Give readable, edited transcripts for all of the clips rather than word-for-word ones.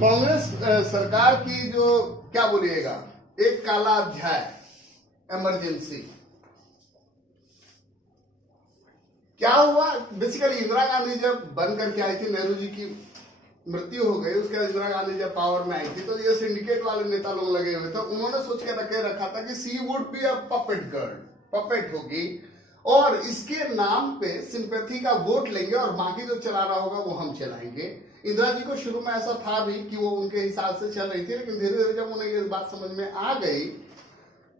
कांग्रेस सरकार की जो क्या बोलिएगा एक काला अध्याय इमरजेंसी क्या हुआ। बेसिकली इंदिरा गांधी जब बन करके आई थी, नेहरू जी की मृत्यु हो गई, उसके बाद इंदिरा गांधी जब पावर में आई थी तो ये सिंडिकेट वाले नेता लोग लगे हुए थे। उन्होंने सोच के रखा था कि she would be a puppet girl, puppet होगी और इसके नाम पे सिंपैथी का वोट लेंगे और बाकी जो चला रहा होगा वो हम चलाएंगे। इंदिरा जी को शुरू में ऐसा था भी कि वो उनके हिसाब से चल रही थी, लेकिन धीरे धीरे जब उन्हें ये बात समझ में आ गई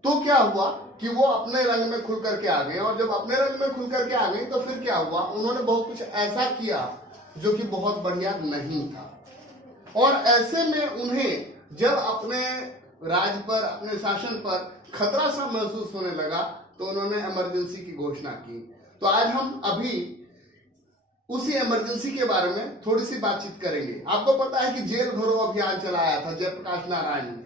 तो क्या हुआ कि वो अपने रंग में खुल करके आ गए। और जब अपने रंग में खुल करके आ गई तो फिर क्या हुआ, उन्होंने बहुत कुछ ऐसा किया जो कि बहुत बढ़िया नहीं था। और ऐसे में उन्हें जब अपने राज पर, अपने शासन पर खतरा सा महसूस होने लगा तो उन्होंने इमरजेंसी की घोषणा की। तो आज हम अभी उसी इमरजेंसी के बारे में थोड़ी सी बातचीत करेंगे। आपको पता है कि जेल भरो अभियान चलाया था जयप्रकाश नारायण ने,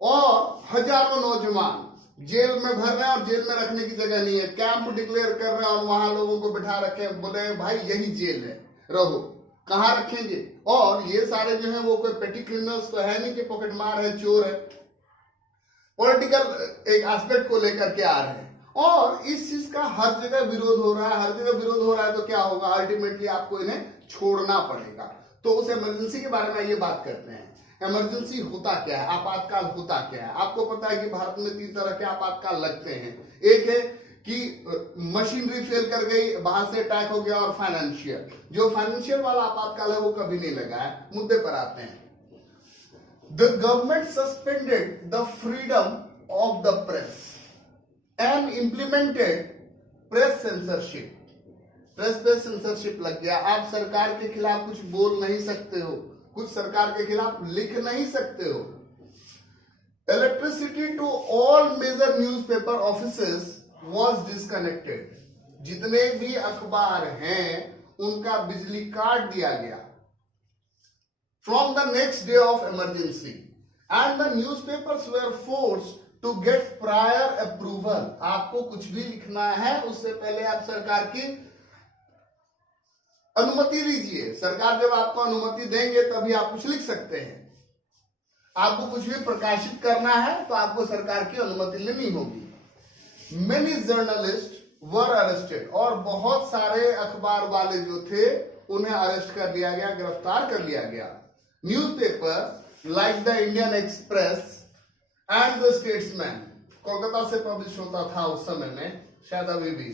और हजारों नौजवान जेल में भर रहे हैं और जेल में रखने की जगह नहीं है, कैंप डिक्लेयर कर रहे हैं और वहां लोगों को बिठा रखे, बोले भाई यही जेल है, रहो। कहां रखेंगे? और ये सारे जो है वो कोई पेटी क्रिमिनल्स तो है नहीं कि पॉकेट मार है, चोर है, पॉलिटिकल एक एस्पेक्ट को लेकर के आ रहे हैं। और इस चीज का हर जगह विरोध हो रहा है, हर जगह विरोध हो रहा है तो क्या होगा, अल्टीमेटली आपको इन्हें छोड़ना पड़ेगा। तो उस इमरजेंसी के बारे में ये बात करते हैं। इमरजेंसी होता क्या है, आपातकाल होता क्या है। आपको पता है कि भारत में 3 तरह के आपातकाल लगते हैं। एक है कि मशीनरी फेल कर गई, बाहर से अटैक हो गया, और फाइनेंशियल। जो फाइनेंशियल वाला आपातकाल है वो कभी नहीं लगा है। मुद्दे पर आते हैं। The government suspended the freedom of the press and implemented press censorship. Press पे सेंसरशिप लग गया। आप सरकार के खिलाफ कुछ बोल नहीं सकते हो, कुछ सरकार के खिलाफ लिख नहीं सकते हो। Electricity to all major newspaper offices was disconnected. जितने भी अखबार हैं उनका बिजली काट दिया गया from the next day of emergency, and the newspapers were forced to get prior approval. आपको कुछ भी लिखना है उससे पहले आप सरकार की अनुमति लीजिए। सरकार जब आपको अनुमति देंगे तभी आप कुछ लिख सकते हैं। आपको कुछ भी प्रकाशित करना है तो आपको सरकार की अनुमति लेनी होगी। Many journalists were arrested, और बहुत सारे अखबार वाले जो थे उन्हें अरेस्ट कर लिया गया, गिरफ्तार कर लिया गया। Newspaper like the Indian express and the statesman, Kolkata से पब्लिश होता था उस समय में, शायद अभी भी,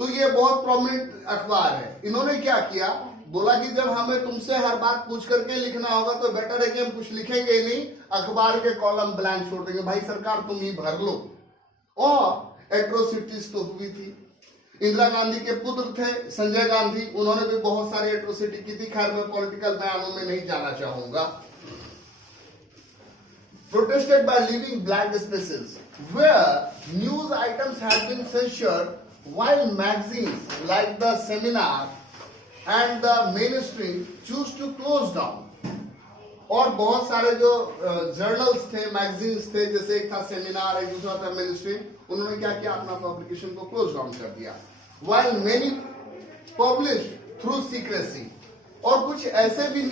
तो ये बहुत प्रोमिनेंट अखबार है। इन्होंने क्या किया, बोला कि जब हमें तुमसे हर बात पूछ करके लिखना होगा तो बेटर है कि हम कुछ लिखेंगे ही नहीं, अखबार के कॉलम ब्लैंक छोड़ देंगे। भाई सरकार तुम ही भर लो। और एट्रोसिटीज तो हुई थी। इंदिरा गांधी के पुत्र थे संजय गांधी, उन्होंने भी बहुत सारी एट्रोसिटी की थी। खैर मैं पॉलिटिकल बयानों में नहीं जाना चाहूंगा। Protested by leaving blank spaces where news items had been censored, while magazines like the Seminar and the Mainstream choose to close down. और बहुत सारे जो जर्नल्स थे, मैगजीन्स थे, जैसे एक था सेमिनार, एक दूसरा था मेनस्ट्रीम, उन्होंने क्या किया, अपना पब्लिकेशन को क्लोज डाउन कर दिया। While many published through secrecy, और कुछ ऐसे भी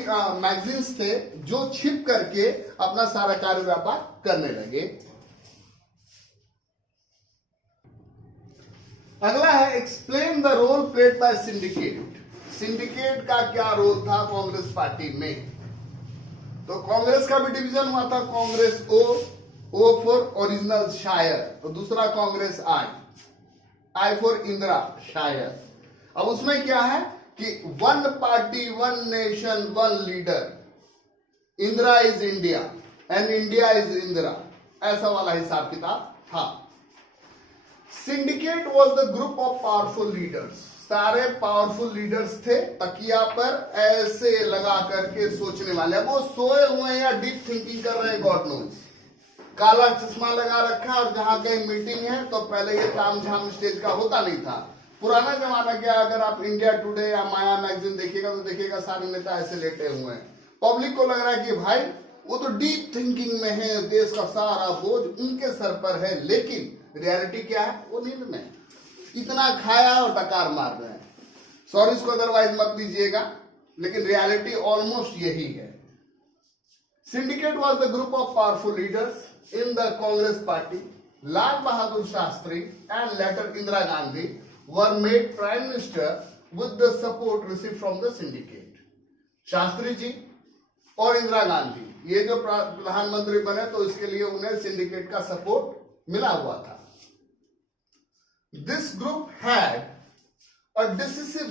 मैगजीन्स थे जो छिप करके अपना सारा कार्य व्यापार करने लगे। अगला है explain the role played by syndicate. Syndicate का क्या रोल था कांग्रेस पार्टी में। तो कांग्रेस का भी डिवीजन हुआ था, कांग्रेस ओ फॉर ओरिजिनल शायर, तो दूसरा कांग्रेस आई फॉर इंदिरा शायर। अब उसमें क्या है कि 1 party 1 nation 1 leader, Indira is India and India is Indira, ऐसा वाला हिसाब किताब था। Syndicate was the group of powerful leaders. सारे पावरफुल लीडर्स थे, तकिया पर ऐसे लगा करके सोचने वाले। वो सोए हुए हैं या डीप थिंकिंग कर रहे हैं, गॉड नोज। काला चश्मा लगा रखा है और जहां कहीं मीटिंग है तो पहले ये ताम झाम स्टेज का होता नहीं था। पुराना जमाना क्या, अगर आप इंडिया टुडे या माया मैगजीन देखिएगा तो देखिएगा सारे नेता ऐसे लेटे हुए हैं। पब्लिक को लग रहा है कि भाई वो तो डीप थिंकिंग में है, देश का सारा बोझ उनके सर पर है, लेकिन रियलिटी क्या है, वो नींद में है। इतना खाया और डकार मार रहे हैं। सॉरी इसको अदरवाइज मत लीजिएगा, लेकिन रियलिटी ऑलमोस्ट यही है। Syndicate was the group of powerful leaders in the Congress party. Lal Bahadur Shastri and later Indira Gandhi were made prime minister with the support received from the syndicate. Shastri ji और इंदिरा गांधी ये जो प्रधानमंत्री बने तो इसके लिए उन्हें सिंडिकेट का सपोर्ट मिला हुआ था. This group had a decisive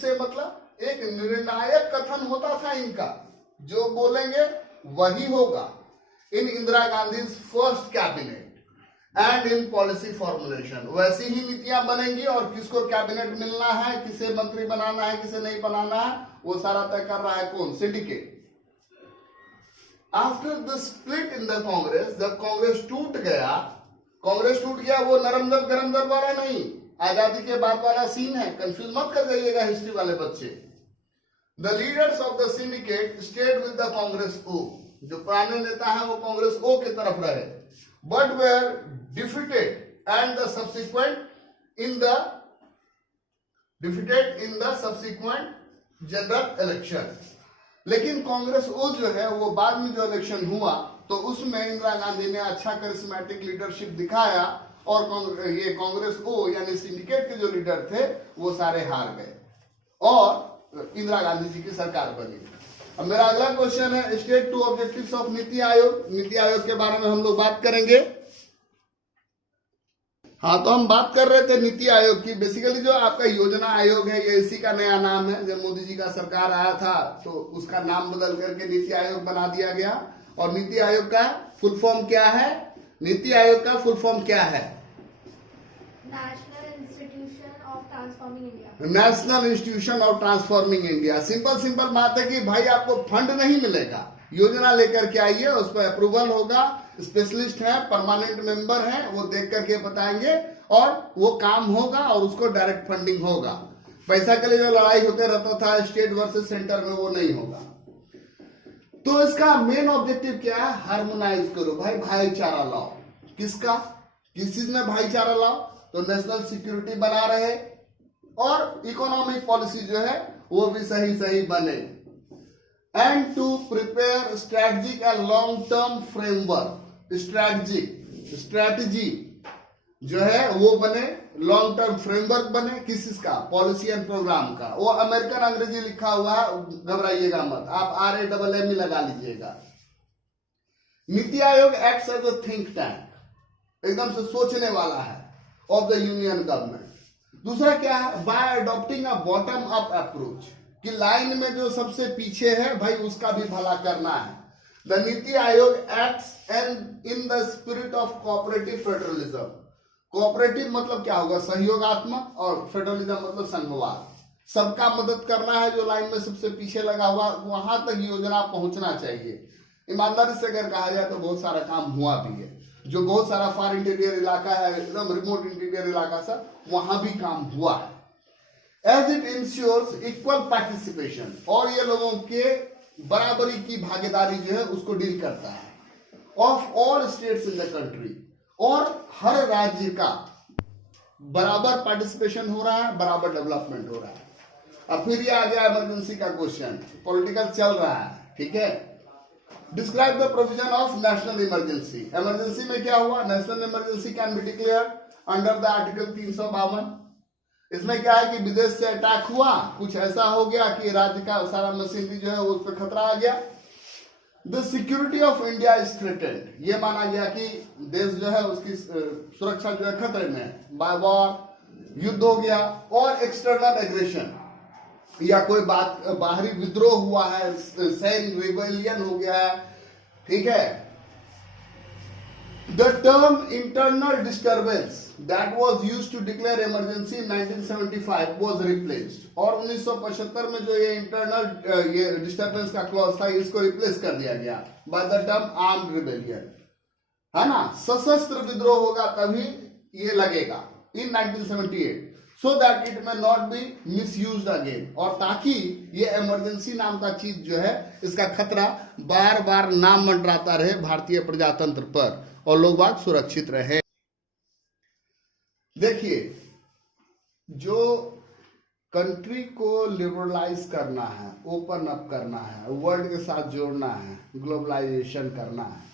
से मतलब एक निर्णायक कथन होता था इनका, जो बोलेंगे वही होगा. In Indira Gandhi first cabinet and in policy formulation, वैसी ही नीतियां बनेंगी और किसको कैबिनेट मिलना है, किसे मंत्री बनाना है, किसे नहीं बनाना है, वो सारा तय कर रहा है कौन? Syndicate. After the split in the Congress, जब कांग्रेस टूट गया, वो नरम दल गरम दल वाला नहीं, आजादी के बाद वाला सीन है, कंफ्यूज मत कर जाइएगा हिस्ट्री वाले बच्चे. The leaders of the syndicate stayed with the Congress O, जो पुराने नेता हैं वो कांग्रेस ओ की तरफ रहे, but were defeated in the subsequent general election. लेकिन कांग्रेस ओ जो है वो बाद में जो इलेक्शन हुआ तो उसमें इंदिरा गांधी ने अच्छा करिश्मेटिक लीडरशिप दिखाया और ये कांग्रेस ओ यानी सिंडिकेट के जो लीडर थे वो सारे हार गए और इंदिरा गांधी जी की सरकार बनी. अब मेरा अगला क्वेश्चन है, state 2 objectives of NITI Aayog. NITI Aayog के बारे में हम लोग बात करेंगे. हाँ, तो हम बात कर रहे थे नीति आयोग की. बेसिकली जो आपका योजना आयोग है ये इसी का नया नाम है. जब मोदी जी का सरकार आया था तो उसका नाम बदल करके नीति आयोग बना दिया गया. और नीति आयोग का फुल फॉर्म क्या है? नीति आयोग का फुल फॉर्म क्या है? National institution of transforming India. Simple बात है कि भाई आपको फंड नहीं मिलेगा, योजना लेकर के आइए, उस पर अप्रूवल होगा, स्पेशलिस्ट है, परमानेंट मेंबर है, वो देख करके बताएंगे और वो काम होगा और उसको डायरेक्ट फंडिंग होगा. पैसा के लिए जो लड़ाई होते रहता था स्टेट वर्सेस सेंटर में, वो नहीं होगा. तो इसका मेन ऑब्जेक्टिव क्या है? हार्मोनाइज करो भाई, भाईचारा लाओ. किसका? किस चीज में भाईचारा लाओ? तो नेशनल सिक्योरिटी बना रहे और इकोनॉमिक पॉलिसी जो है वो भी सही बने. And to prepare strategic and long term framework. Strategy जो है वो बने, लॉन्ग टर्म फ्रेमवर्क बने. किस चीज का? पॉलिसी एंड प्रोग्राम का. वो अमेरिकन अंग्रेजी लिखा हुआ है, घबराइएगा मत, आप RAMM ही लगा लीजिएगा. NITI Aayog acts as a think tank, एकदम से सोचने वाला है, ऑफ द यूनियन गवर्नमेंट. दूसरा क्या है? Bye adopting a bottom up approach, कि लाइन में जो सबसे पीछे है भाई उसका भी भला करना है. द नीति Aayog acts in the spirit of cooperative federalism. Cooperative मतलब क्या होगा? सहयोगात्मक, और फेडरलिज्म मतलब संघवाद. सबका मदद करना है, जो लाइन में सबसे पीछे लगा हुआ वहां तक योजना पहुंचना चाहिए. ईमानदारी से अगर कहा जाए तो बहुत सारा काम हुआ भी है. जो बहुत सारा फार इंटीरियर इलाका है, एकदम रिमोट इंटीरियर इलाका सा, वहां भी काम हुआ है. As it ensures equal participation, और ये लोगों के बराबरी की भागीदारी जो है उसको डील करता है, of all states in the country, और हर राज्य का बराबर पार्टिसिपेशन हो रहा है, बराबर डेवलपमेंट हो रहा है. अब फिर ये आ गया इमरजेंसी का क्वेश्चन, पॉलिटिकल चल रहा है, ठीक है. Describe the provision of national emergency. Emergency में क्या हुआ? National emergency can be declare under the article 352. इसमें क्या है कि विदेश से अटैक हुआ, कुछ ऐसा हो गया कि राज्य का सारा मशीनरी जो है उस पर खतरा आ गया. The security of India is threatened. ये माना गया कि देश जो है उसकी सुरक्षा जो है खतरे में है. बाय वॉर, युद्ध हो गया, और एक्सटर्नल एग्रेशन, या कोई बाहरी विद्रोह हुआ है, सैन्य रिबेलियन हो गया है, ठीक है. The term internal disturbance that was used to declare emergency in 1975 was replaced. और 1975 में जो ये इंटरनल ये डिस्टर्बेंस का क्लॉज था इसको रिप्लेस कर दिया गया by the term armed rebellion. है ना? सशस्त्र विद्रोह होगा तभी ये लगेगा in 1978, so that it may not be misused again. और ताकि ये इमरजेंसी नाम का चीज जो है इसका खतरा बार बार नाम मंडराता रहे भारतीय प्रजातंत्र पर और लोग बाग सुरक्षित रहे. देखिए, जो कंट्री को लिबरलाइज करना है, ओपन अप करना है, वर्ल्ड के साथ जोड़ना है, ग्लोबलाइजेशन करना है।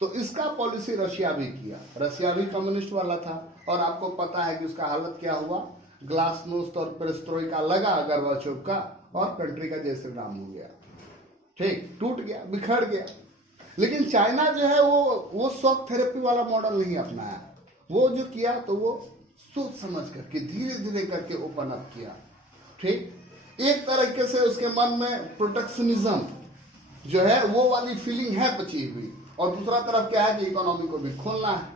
तो इसका पॉलिसी रशिया भी किया। रशिया भी कम्युनिस्ट वाला था और आपको पता है कि उसका हालत क्या हुआ, ग्लासनोस्ट और पेरेस्ट्रोइका लगा गोर्बाचोव का और कंट्री का जय श्री राम हो गया। ठीक, टूट गया, बिखर गया। लेकिन चाइना जो है वो शॉक थेरेपी वाला मॉडल नहीं अपनाया। वो जो किया तो वो सोच समझ करके धीरे धीरे करके ओपन अप किया। ठीक, एक तरीके से उसके मन में प्रोटेक्शनिज्म जो है वो वाली फीलिंग है बची हुई, और दूसरा तरफ क्या है कि इकोनॉमी को भी खोलना है।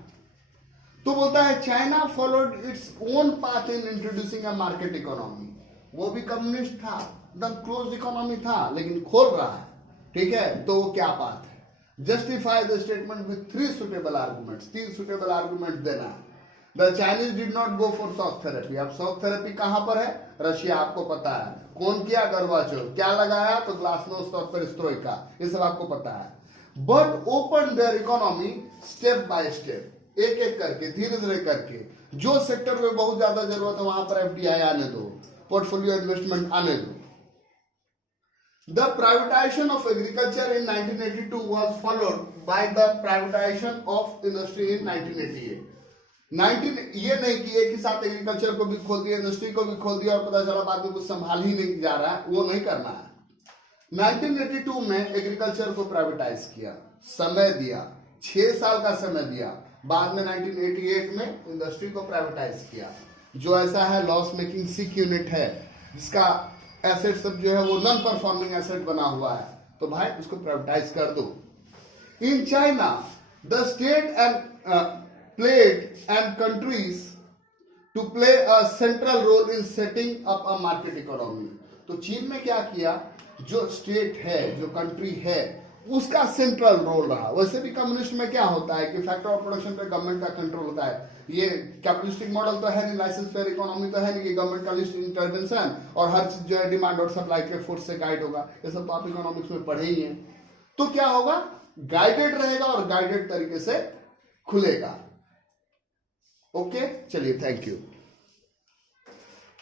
तो बोलता है China followed its own path in introducing a market economy. वो भी कम्युनिस्ट था, एकदम क्लोज इकोनॉमी था, लेकिन खोल रहा है। ठीक है, तो वो क्या बात है, justify the statement with 3 suitable arguments. 3 suitable argument देना है। The Chinese did not go for shock therapy. अब शॉक थेरेपी कहां पर है, रशिया, आपको पता है। कौन किया, गोर्बाचोव। क्या लगाया, तो ग्लासनोस्ट और पेरेस्ट्रोइका, ये सब आपको पता है। But open there economy step by step, एक एक करके, धीरे धीरे करके। जो सेक्टर में बहुत ज्यादा जरूरत है वहां पर एफडीआई आने दो, पोर्टफोलियो इन्वेस्टमेंट आने दो। The privatization of agriculture in 1982 was followed by the privatization of industry in 1988। ये नहीं कि एक ही साथ एग्रीकल्चर को भी खोल दिया, इंडस्ट्री को भी खोल दिया और पता चला बाद में कुछ संभाल ही नहीं जा रहा है, वो नहीं करना है। 1982 में एग्रीकल्चर को प्राइवेटाइज किया, समय दिया, 6 साल का समय दिया। बाद में 1988 में इंडस्ट्री को प्राइवेटाइज किया। जो ऐसा है लॉस मेकिंग सिक यूनिट है, जिसका एसेट सब जो है वो नॉन परफॉर्मिंग एसेट बना हुआ है, तो भाई उसको प्राइवेटाइज कर दो। In China the state and played and countries to play a central role in setting up a market economy. तो चीन में क्या किया, जो स्टेट है, जो कंट्री है, उसका सेंट्रल रोल रहा। वैसे भी कम्युनिस्ट में क्या होता है कि फैक्टर ऑफ प्रोडक्शन पे गवर्नमेंट का कंट्रोल होता है। ये कैपिटलिस्टिक मॉडल तो है नहीं, लाइसेंस फेयर इकोनॉमी तो है नहीं कि गवर्नमेंट का लिस्ट इंटरवेंशन और हर चीज जो है डिमांड और सप्लाई के फोर्स से गाइड होगा। ये सब तो आप इकोनॉमिक्स में पढ़े ही हैं। तो क्या होगा, गाइडेड रहेगा और गाइडेड तरीके से खुलेगा। ओके, चलिए, थैंक यू।